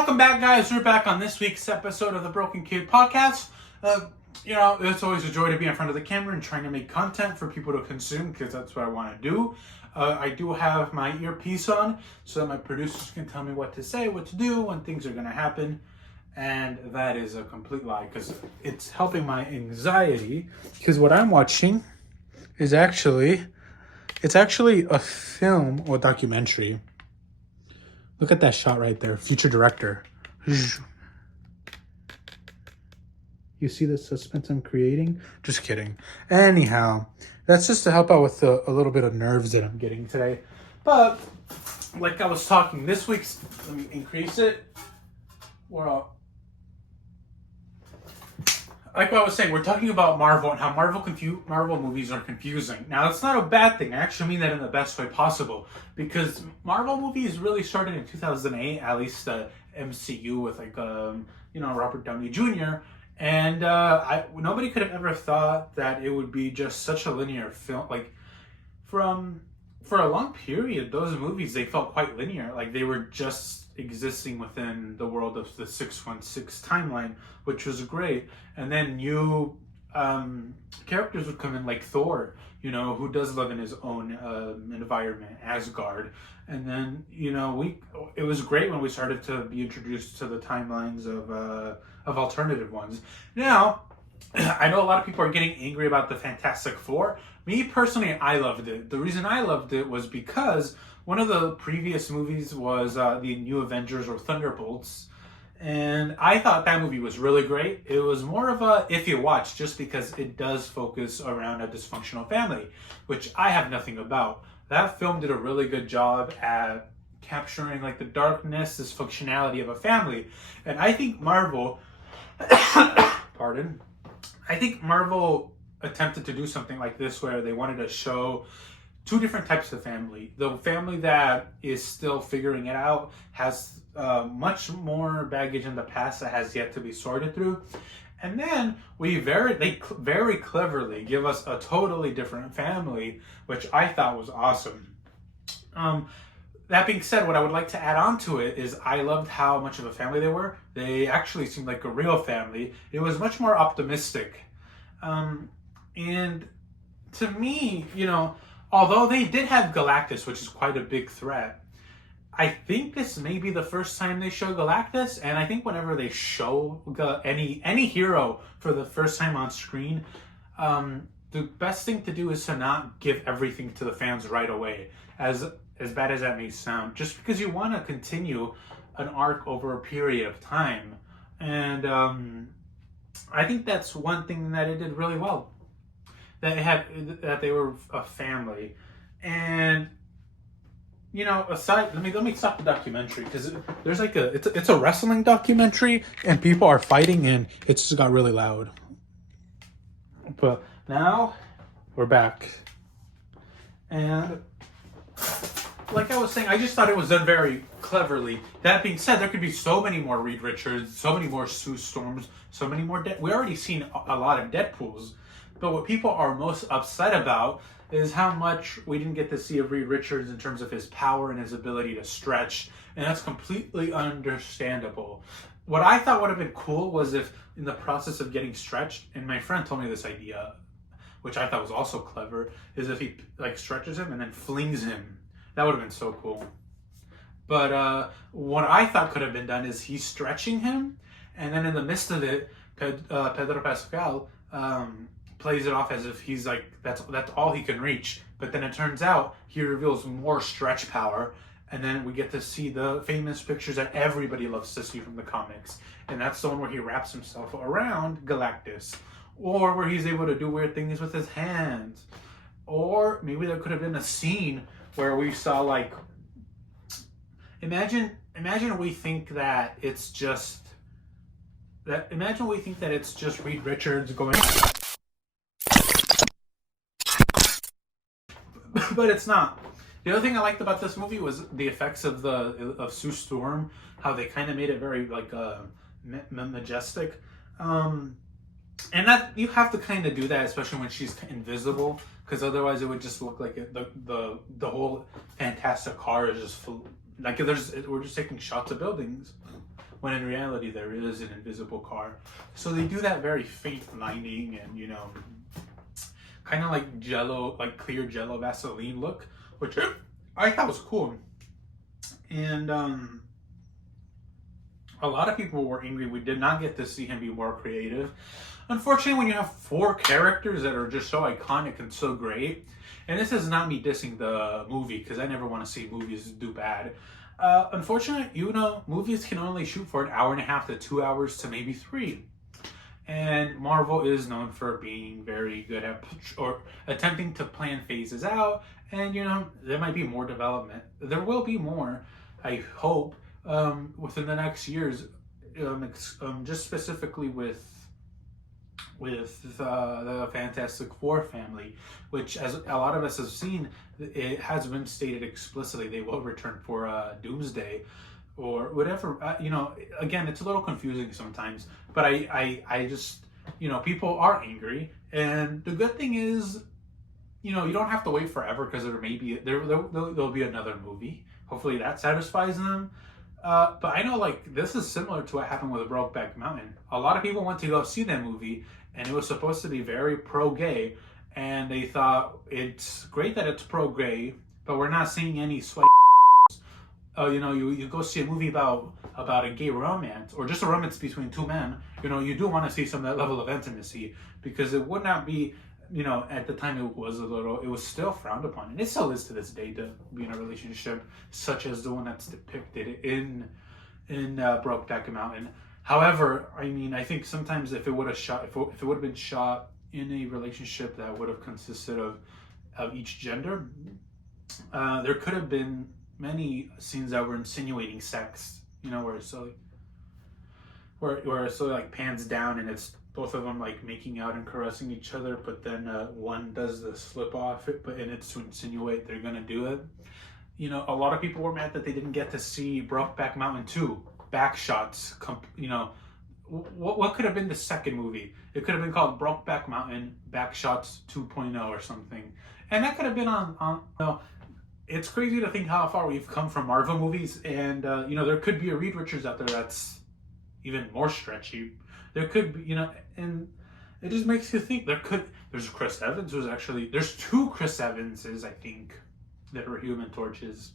welcome back, guys. We're back on this week's episode of the Broken Kid Podcast. It's always a joy to be in front of the camera and trying to make content for people to consume because that's what I want to do. I do have my earpiece on so that my producers can tell me what to say, what to do, when things are going to happen. And that is a complete lie because it's helping my anxiety. Because what I'm watching is actually a film or documentary. Look at that shot right there. Future director. You see the suspense I'm creating? Just kidding. Anyhow, that's just to help out with a little bit of nerves that I'm getting today. But, like I was talking, this week's... Let me increase it. Like what I was saying, we're talking about Marvel and how Marvel movies are confusing. Now, it's not a bad thing. I actually mean that in the best way possible. Because Marvel movies really started in 2008, at least the MCU with Robert Downey Jr. And nobody could have ever thought that it would be just such a linear film. For a long period, those movies, they felt quite linear. Like they were just existing within the world of the 616 timeline, which was great. And then new characters would come in, like Thor, who does live in his own environment, Asgard. And then, it was great when we started to be introduced to the timelines of alternative ones. Now, I know a lot of people are getting angry about the Fantastic Four. Me, personally, I loved it. The reason I loved it was because one of the previous movies was the New Avengers or Thunderbolts. And I thought that movie was really great. It was more of a if you watch, just because it does focus around a dysfunctional family, which I have nothing about. That film did a really good job at capturing the darkness, dysfunctionality of a family. And I think Marvel, I think Marvel attempted to do something like this where they wanted to show two different types of family. The family that is still figuring it out has much more baggage in the past that has yet to be sorted through. And then they very cleverly give us a totally different family, which I thought was awesome. That being said, what I would like to add on to it is I loved how much of a family they were. They actually seemed like a real family. It was much more optimistic. And to me, although they did have Galactus, which is quite a big threat, I think this may be the first time they show Galactus, and I think whenever they show any hero for the first time on screen, the best thing to do is to not give everything to the fans right away, as bad as that may sound, just because you want to continue an arc over a period of time. And I think that's one thing that it did really well. That they were a family. And let me stop the documentary because there's it's a wrestling documentary and people are fighting and it just got really loud. But now we're back. And like I was saying, I just thought it was done very cleverly. That being said, there could be so many more Reed Richards, so many more Sue Storms, so many more we already seen a lot of Deadpools. But what people are most upset about is how much we didn't get to see of Reed Richards in terms of his power and his ability to stretch. And that's completely understandable. What I thought would have been cool was if in the process of getting stretched, and my friend told me this idea, which I thought was also clever, is if he stretches him and then flings him. That would have been so cool. But what I thought could have been done is he's stretching him, and then in the midst of it, Pedro Pascal plays it off as if he's that's all he can reach. But then it turns out he reveals more stretch power, and then we get to see the famous pictures that everybody loves to see from the comics. And that's the one where he wraps himself around Galactus, or where he's able to do weird things with his hands. Or maybe there could have been a scene where we saw imagine we think that it's just Reed Richards going. But it's not. The other thing I liked about this movie was the effects of Sue Storm, how they kind of made it very majestic, and that you have to kind of do that, especially when she's invisible, because otherwise it would just look like the whole Fantastic car is just full, we're just taking shots of buildings. when in reality there is an invisible car. So they do that very faint lining and, you know, kind of like Jello, like clear Jello Vaseline look, which I thought was cool. And a lot of people were angry we did not get to see him be more creative. Unfortunately, when you have 4 characters that are just so iconic and so great, and this is not me dissing the movie, because I never want to see movies do bad. Unfortunately, you know, movies can only shoot for an hour and a half to 2 hours to maybe 3. And Marvel is known for being very good at or attempting to plan phases out. And, you know, there might be more development. There will be more, I hope, within the next years, just specifically with the Fantastic Four family, which, as a lot of us have seen, it has been stated explicitly they will return for Doomsday or whatever. You know, again, it's a little confusing sometimes, but I just, you know, people are angry, and the good thing is, you know, you don't have to wait forever, because there'll be another movie. Hopefully that satisfies them. But I know, like, this is similar to what happened with Brokeback Mountain. A lot of people went to go see that movie, and it was supposed to be very pro-gay, and they thought, it's great that it's pro-gay, but we're not seeing any sweat. You know, you go see a movie about a gay romance, or just a romance between 2 men, you know, you do want to see some of that level of intimacy, because it would not be, you know, at the time it was still frowned upon, and it still is to this day, to be in a relationship such as the one that's depicted in Brokeback Mountain. However, I mean, I think sometimes if it would have been shot in a relationship that would have consisted of each gender, there could have been many scenes that were insinuating sex, you know, where it's so like pans down and it's both of them like making out and caressing each other, but then one does the slip off, and it's to insinuate they're gonna do it. You know, a lot of people were mad that they didn't get to see Brokeback Mountain 2 back shots. You know, what could have been the second movie? It could have been called Brokeback Mountain Back Shots 2.0 or something, and that could have been on. You know, it's crazy to think how far we've come from Marvel movies, and you know, there could be a Reed Richards out there that's even more stretchy. There could be, you know, and it just makes you think there's Chris Evans there's 2 Chris Evanses, I think, that are Human Torches.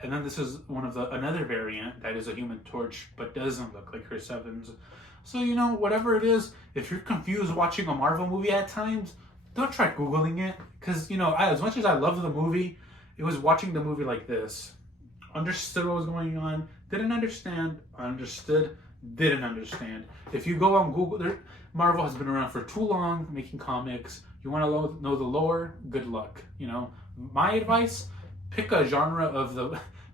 And then this is another variant that is a Human Torch but doesn't look like Chris Evans. So, you know, whatever it is, if you're confused watching a Marvel movie at times, don't try Googling it, because, you know, as much as I love the movie, it was watching the movie like this. Understood what was going on, didn't understand, understood, didn't understand. If you go on Google, Marvel has been around for too long making comics. You want to know the lore? Good luck. You know, my advice: pick a genre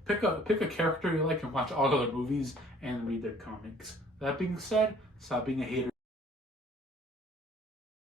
pick a character you like and watch all other movies and read their comics. That being said, stop being a hater.